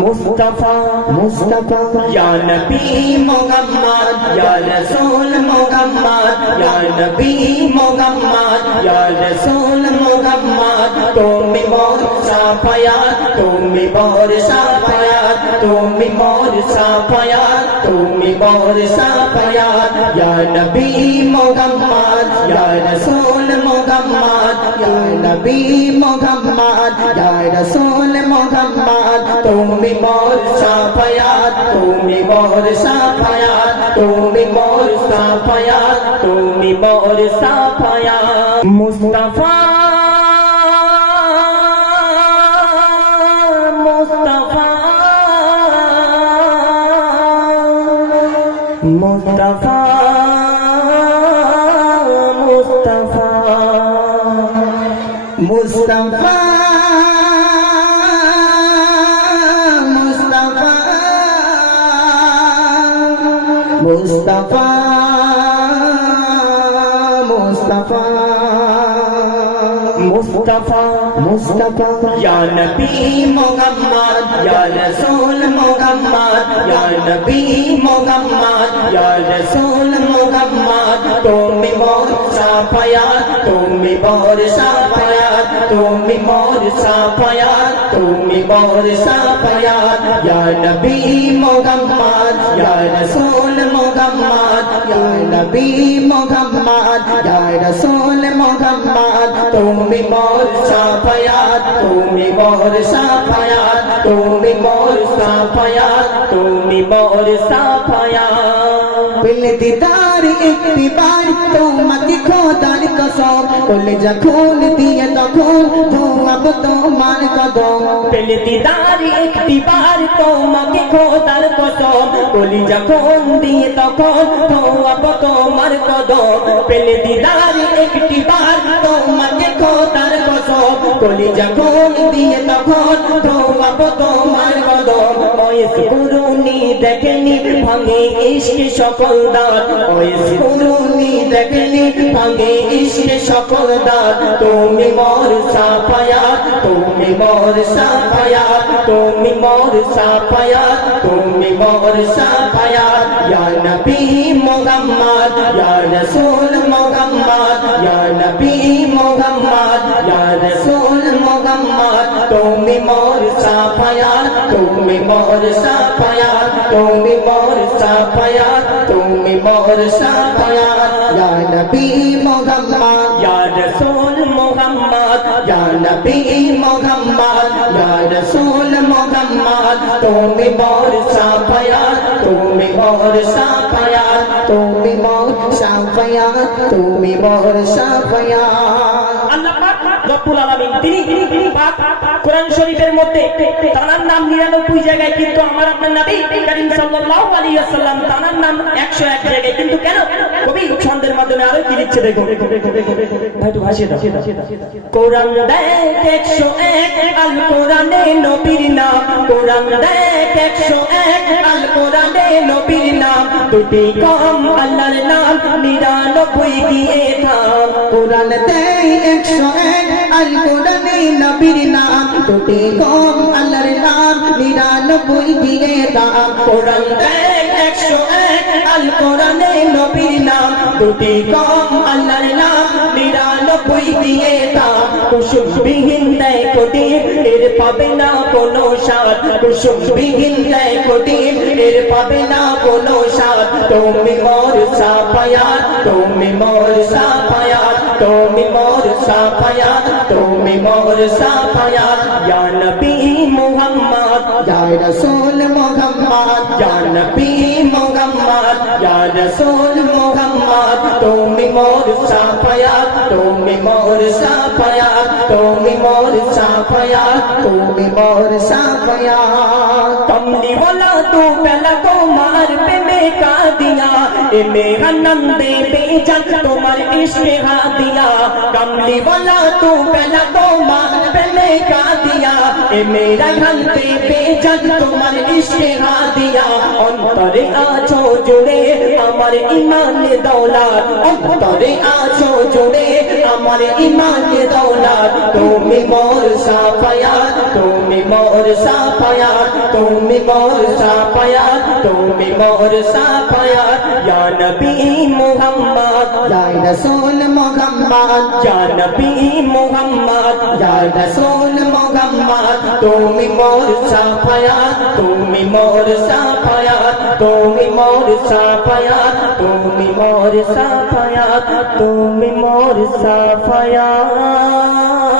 মুস্তাফা মুস্তাফা ইয়া নবী মুহাম্মদ ইয়া রাসূল মুহাম্মদ ইয়া নবী মুহাম্মদ ইয়া রাসূল মুহাম্মদ তুমি মোর সাফায়াত তুমি মোর সাফায়াত তুমি মোর সাফায়াত তুমি মোর সাফায়াত ইয়া নবী মুহাম্মদ ইয়া রাসূল মুহাম্মদ ইয়া নবী মুহাম্মদ ইয়া রাসূল মুহাম্মদ তুমি মোর সাফায়াত তুমি মোর সাফায়াত তুমি মোর সাফায়াত তুমি মোর সাফায়াত মুস্তাফা মুস্তাফা মুস্তাফা মুস্তাফা মুস্তাফা মুস্তাফা মুস্তাফা মুস্তাফা মুস্তাফা ইয়া নবী মুহাম্মদ ইয়া রাসূল মুহাম্মদ ইয়া নবী মুহাম্মদ ইয়া রাসূল মুহাম্মদ তুমি মোর সাফায়াত তুমি মোর সাফায়াত তুমি মোর সাফায়াত তুমি মোর সাফায়াত ইয়া নবী মুহাম্মদ ইয়া রাসূল মুহাম্মদ ইয়া নবী মুহাম্মদ ইয়া রাসূল মুহাম্মদ তুমি মোর সাফায়াত তুমি মোর সাফায়াত তুমি মোর সাফায়াত তুমি মোর সাফায়াত পেলে দিদার একটি বার তোমাকে খোদার কসম কলেজা খুন দিয়ে তখন ধোয়াব তোমার কদম পেলে দিদার একটি বার তোমাকে খোদার কসম কলেজা খুন দিয়ে তখন ধোয়াব তোমার কদম পেলে দিদার একটি বার তোমাকে খোদার কসম কলেজা খুন দিয়ে তখন ধোয়াব তোমার কদম ওয়েস কুরুনি দেখেনি ভাঙে ইশকে সকল দাঁত ওয়েস কুরুনি দেখেনি ভাঙে ইশকে সকল দাঁত তুমি মোর সাফায়াত তুমি মোর সাফায়াত তুমি মোর সাফায়াত তুমি মোর সাফায়াত ইয়া নবী মুহাম্মদ ইয়া রাসূল মুহাম্মদ ইয়া নবী মুহাম্মদ ইয়া রাসূল মুহাম্মদ তুমি মোর সাফায়াত তুমি মোর সাফায়াত তুমি মোর সাফায়াত তুমি মোর সাফায়াত ইয়া নবী মুহাম্মদ ইয়া রাসূল মুহাম্মদ ইয়া নবী মুহাম্মদ ইয়া রাসূল মুহাম্মদ তুমি মোর সাফায়াত তুমি মোর সাফায়াত তুমি মোর সাফায়াত তুমি মোর সাফায়াত আল্লাহ পাক রব্বুল আলামিন তিনি পাক কোরআন শরীফের মধ্যে তার নাম 99 জায়গায় কিন্তু আমার আপনার নবী করিম সাল্লাল্লাহু আলাইহি ওয়াসাল্লাম তার নাম 101 জায়গায় কিন্তু কেন কবি ছন্দের মাধ্যমে আরো কি লিখছে দেখো ভাই তো ভাষিয়ে দাও কোরআন দেখ 101 আল কোরআনে নবীর নাম কোরআন দেখ 101 আল কোরআনে নবীর নাম দুটি কম আল্লাহর নাম 99 দিয়ে থাম কোরআন দেখ 101 আল কোরআনে নবীর নাম দুটি কম আল্লাহর নাম 99 দিয়ে থাম কোরআন দেখ 101 আল কোরআনে নবীর নাম দুটি কম আল্লাহর নাম 99 দিয়ে থাম কুসুম বিহীন দেয় কোটির এর পাবে না কোনো স্বাদ কুসুম বিহীন দেয় কোটির এর পাবে না কোনো স্বাদ তুমি মোর সাফায়াত তুমি মোর সাফায়াত তুমি মোর সাফায়াত তুমি মোর সাফায়াত ইয়া নবী মুহাম্মদ ইয়া রাসূল মুহাম্মদ ইয়া নবী মুহাম্মদ ইয়া রাসূল মুহাম্মদ তুমি মোর সাফায়াত তুমি মোর সাফায়াত তুমি মোর সাফায়াত তুমি মোর সাফায়াত कमली वाला तू पहला को मार पे में का दिया ए मेरा नंदे बेजन तुम्हार इश्क हा दिया कमली वाला तू पहला को मार पे में का दिया ए मेरा नंदे बेजन तुम्हार इश्क हा दिया अंतरे आछो जुड़े हमारे ईमान दौलत अंतरे आछो जुड़े हमारे ईमान दौलत तुम मोर साफायात তুমি মোর সাফায়াত তুমি মোর সাফায়াত তুমি মোর সাফায়াত ইয়া নবী মুহাম্মদ ইয়া রাসূল মুহাম্মদ ইয়া নবী মুহাম্মদ ইয়া রাসূল মুহাম্মদ তুমি মোর সাফায়াত তুমি মোর সাফায়াত তুমি মোর সাফায়াত তুমি মোর সাফায়াত তুমি মোর সাফায়াত